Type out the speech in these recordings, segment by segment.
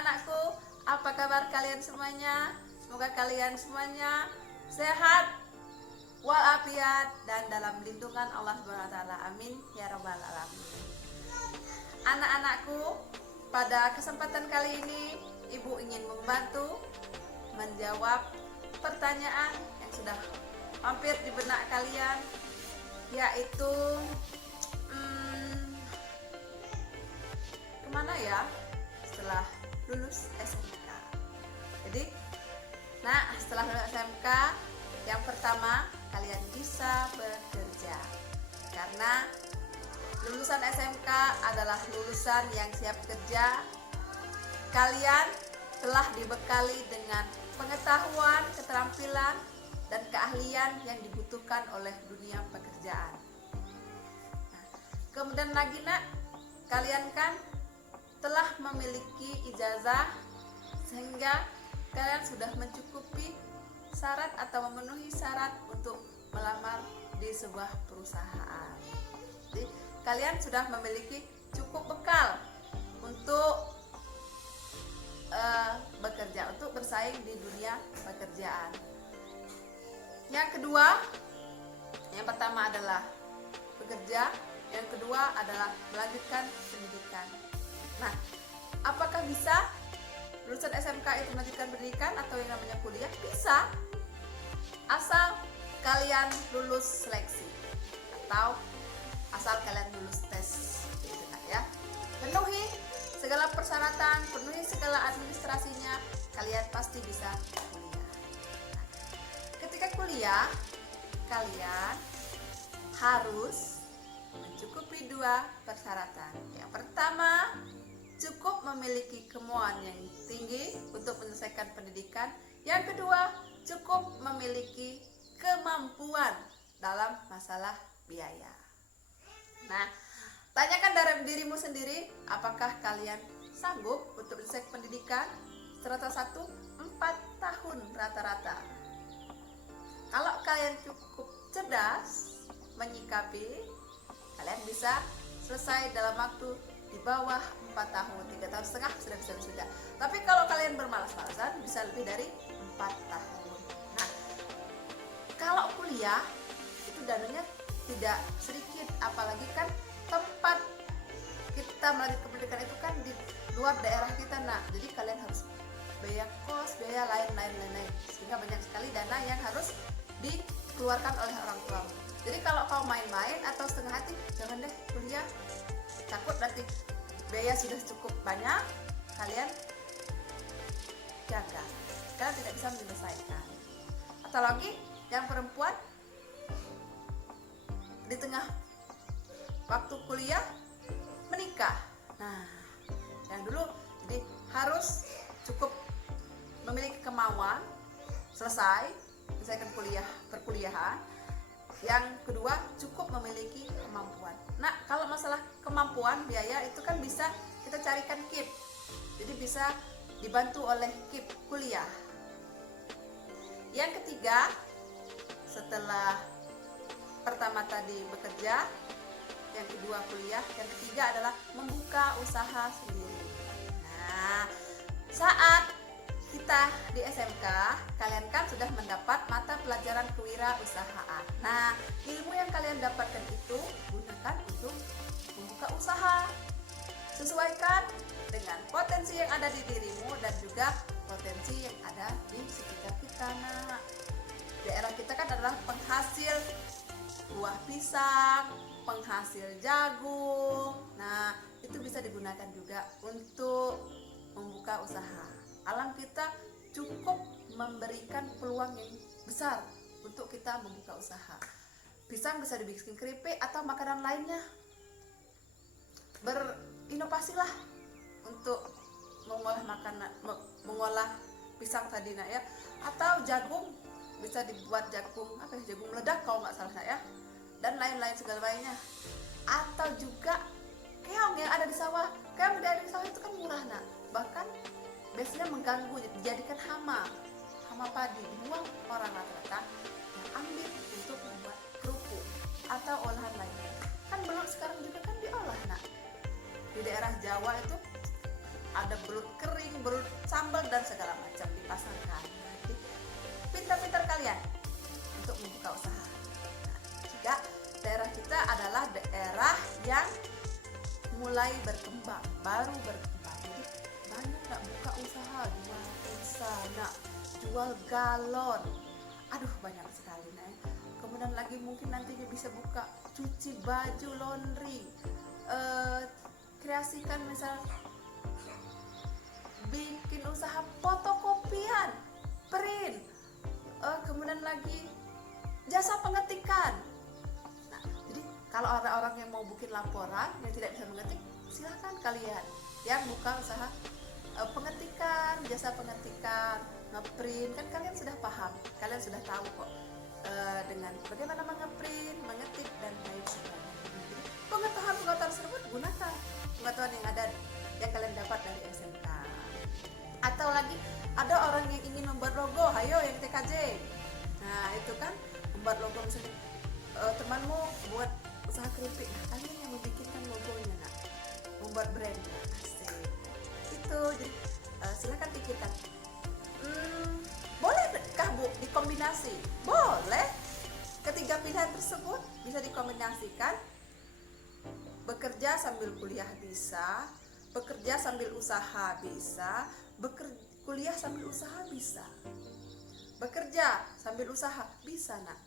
Anak-anakku, apa kabar kalian semuanya? Semoga kalian semuanya sehat walafiat dan dalam lindungan Allah SWT. Amin ya rabbal alamin. Anak-anakku, pada kesempatan kali ini Ibu ingin membantu menjawab pertanyaan yang sudah hampir di benak kalian, yaitu kemana ya setelah lulus SMK. Jadi, setelah lulus SMK, yang pertama kalian bisa bekerja, karena lulusan SMK adalah lulusan yang siap kerja. Kalian telah dibekali dengan pengetahuan, keterampilan, dan keahlian yang dibutuhkan oleh dunia pekerjaan. Kemudian lagi kalian kan telah memiliki ijazah, sehingga kalian sudah mencukupi syarat atau memenuhi syarat untuk melamar di sebuah perusahaan. Jadi kalian sudah memiliki cukup bekal untuk bekerja, untuk bersaing di dunia pekerjaan. Yang kedua, yang pertama adalah bekerja, yang kedua adalah melanjutkan pendidikan. Nah, apakah bisa lulusan SMK itu melanjutkan pendidikan atau yang namanya kuliah? Bisa, asal kalian lulus seleksi atau asal kalian lulus tes, ya. Penuhi segala persyaratan, penuhi segala administrasinya, kalian pasti bisa kuliah. Ketika kuliah, kalian harus mencukupi dua persyaratan. Yang pertama, cukup memiliki kemauan yang tinggi untuk menyelesaikan pendidikan. Yang kedua, cukup memiliki kemampuan dalam masalah biaya. Nah, tanyakan dari dirimu sendiri, apakah kalian sanggup untuk menyelesaikan pendidikan strata 1 4 tahun rata-rata. Kalau kalian cukup cerdas menyikapi, kalian bisa selesai dalam waktu di bawah 4 tahun, 3 tahun setengah sudah bisa wisuda. Tapi kalau kalian bermalas-malasan, bisa lebih dari 4 tahun. Nah, kalau kuliah itu dananya tidak sedikit, apalagi kan tempat kita melanjutkan pendidikan itu kan di luar daerah kita. Jadi kalian harus biaya kos, biaya lain-lain, sehingga banyak sekali dana yang harus dikeluarkan oleh orang tua. Jadi kalau kau main-main atau setengah hati, jangan deh kuliah, takut nanti biaya sudah cukup banyak, kalian gagal, kalian tidak bisa menyelesaikan. Atau lagi yang perempuan di tengah waktu kuliah menikah. Nah, yang dulu jadi harus cukup memiliki kemauan selesaikan perkuliahan. Yang kedua, cukup memiliki kemampuan. Nah, kalau masalah kemampuan biaya itu kan bisa kita carikan KIP. Jadi bisa dibantu oleh KIP kuliah. Yang ketiga, setelah pertama tadi bekerja, yang kedua kuliah, yang ketiga adalah membuka usaha sendiri. Nah, saat kita di SMK, kalian kan sudah mendapat mata pelajaran kewirausahaan. Nah, ilmu yang kalian dapatkan itu gunakan untuk membuka usaha. Sesuaikan dengan potensi yang ada di dirimu dan juga potensi yang ada di sekitar kita. Nah, daerah kita kan adalah penghasil buah pisang, penghasil jagung. Nah, itu bisa digunakan juga untuk membuka usaha. Alam kita cukup memberikan peluang yang besar untuk kita membuka usaha. Pisang bisa dibikin keripik atau makanan lainnya. Berinovasilah untuk mengolah pisang tadi ya. Atau jagung bisa dibuat jagung meledak kalau nggak salah ya. Dan lain-lain segala lainnya. Atau juga keong yang ada di sawah. Keong yang ada di sawah itu kan murah bahkan biasanya mengganggu, dijadikan hama padi, dibuang orang rata-rata yang ambil untuk membuat kerupuk atau olahan lainnya. Kan belum sekarang juga kan diolah. Di daerah Jawa itu ada belut kering, belut sambal dan segala macam dipasarkan. Jadi pintar-pintar kalian untuk membuka usaha. Nah, juga daerah kita adalah daerah yang mulai berkembang, baru berkembang. Jadi banyak nak buka usaha, jual pulsa, nak jual galon. Aduh, banyak sekali nih. Kemudian lagi mungkin nantinya bisa buka cuci baju, laundry, kreasikan misal bikin usaha fotokopian, print, kemudian lagi jasa pengetikan. Nah, jadi kalau ada orang yang mau bikin laporan yang tidak bisa mengetik, silahkan kalian yang buka usaha pengetikan, jasa pengetikan, ngeprint, kan kalian sudah paham, kalian sudah tahu kok dengan bagaimana mengeprint, mengetik dan lain sebagainya. Jadi pengetahuan tersebut gunakan pengetahuan yang ada yang kalian dapat dari SMK. Atau lagi ada orang yang ingin membuat logo, ayo yang TKJ. Nah itu kan membuat logo, misalnya temanmu buat usaha keripik, nah kalian yang membikinkan logonya, nah membuat brand, nah, asik. Itu jadi silakan pikirkan. Bolehkah Bu dikombinasi? Boleh. Ketiga pilihan tersebut bisa dikombinasikan. Bekerja sambil kuliah bisa, bekerja sambil usaha bisa, kuliah sambil usaha bisa. Bekerja sambil usaha bisa nak.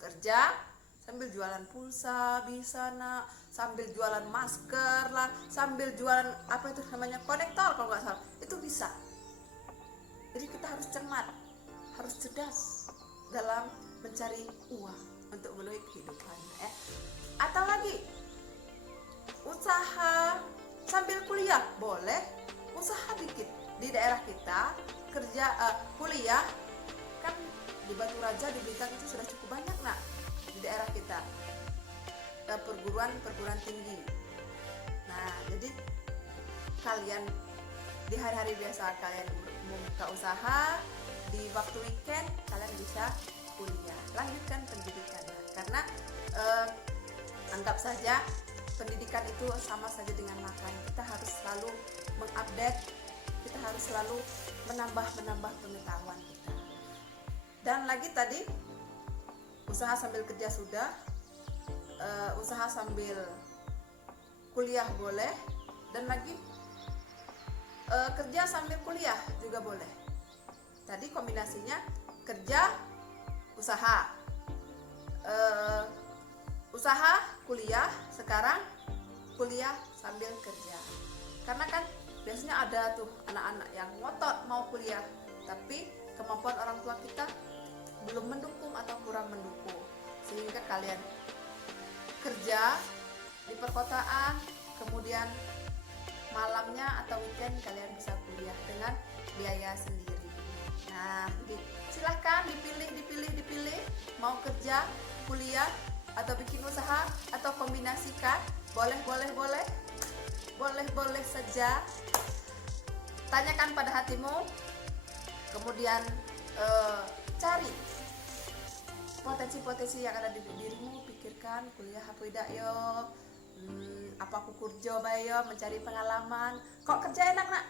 Kerja sambil jualan pulsa bisa nak, sambil jualan masker lah, sambil jualan apa itu namanya konektor kalau nggak salah, itu bisa. Jadi kita harus cermat, harus cerdas dalam mencari uang untuk memenuhi kehidupan ya. Atau lagi usaha sambil kuliah boleh, usaha dikit di daerah kita, kerja kuliah kan di Batu Raja, di Blitar itu sudah cukup banyak nak di daerah kita perguruan tinggi. Nah jadi kalian di hari-hari biasa kalian membuka usaha, di waktu weekend kalian bisa kuliah, lanjutkan pendidikan karena anggap saja pendidikan itu sama saja dengan makan. Kita harus selalu mengupdate, kita harus selalu menambah pengetahuan kita. Dan lagi tadi usaha sambil kerja sudah, usaha sambil kuliah boleh, dan lagi kerja sambil kuliah juga boleh. Tadi kombinasinya kerja usaha, usaha kuliah, sekarang kuliah sambil kerja. Karena kan biasanya ada tuh anak-anak yang ngotot mau kuliah tapi kemampuan orang tua kita belum mendukung atau kurang mendukung, sehingga kalian kerja di perkotaan, kemudian malamnya atau weekend kalian bisa kuliah dengan biaya sendiri. Nah, silahkan dipilih mau kerja, kuliah, atau bikin usaha, atau kombinasikan. Boleh saja. Tanyakan pada hatimu, kemudian cari potensi-potensi yang ada di dirimu. Pikirkan kuliah apa tidak yo, apa aku kerja bayo, mencari pengalaman. Kok kerja enak nak?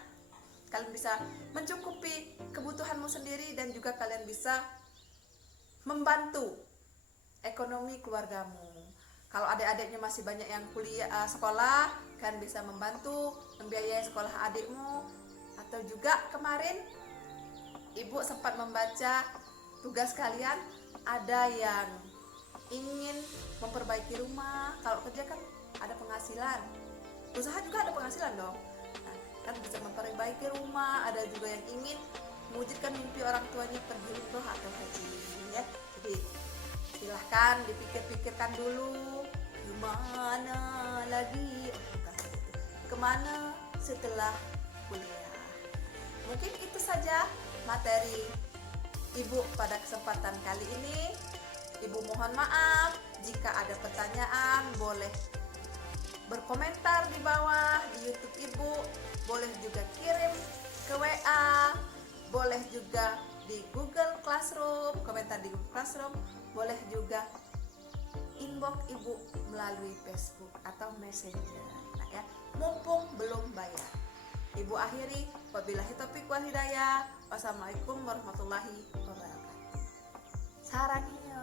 Kalian bisa mencukupi kebutuhanmu sendiri dan juga kalian bisa membantu ekonomi keluargamu. Kalau adik-adiknya masih banyak yang kuliah sekolah, kalian bisa membantu membiayai sekolah adikmu. Atau juga kemarin ibu sempat membaca tugas kalian, ada yang ingin memperbaiki rumah. Kalau kerja kan ada penghasilan, usaha juga ada penghasilan dong. Nah, kan bisa memperbaiki rumah. Ada juga yang ingin mewujudkan mimpi orang tuanya pergi umroh atau haji ya. Jadi silahkan dipikir-pikirkan dulu, kemana lagi, kemana setelah kuliah. Mungkin itu saja materi ibu pada kesempatan kali ini. Ibu mohon maaf jika ada pertanyaan, boleh berkomentar di bawah di YouTube ibu, boleh juga kirim ke WA, boleh juga di Google Classroom, komentar di Google Classroom, boleh juga inbox ibu melalui Facebook atau Messenger. Nah ya, mumpung belum bayar, ibu Ibu akhiri, wabillahi taufiq wal hidayah. Wassalamualaikum warahmatullahi wabarakatuh. Sarangnya.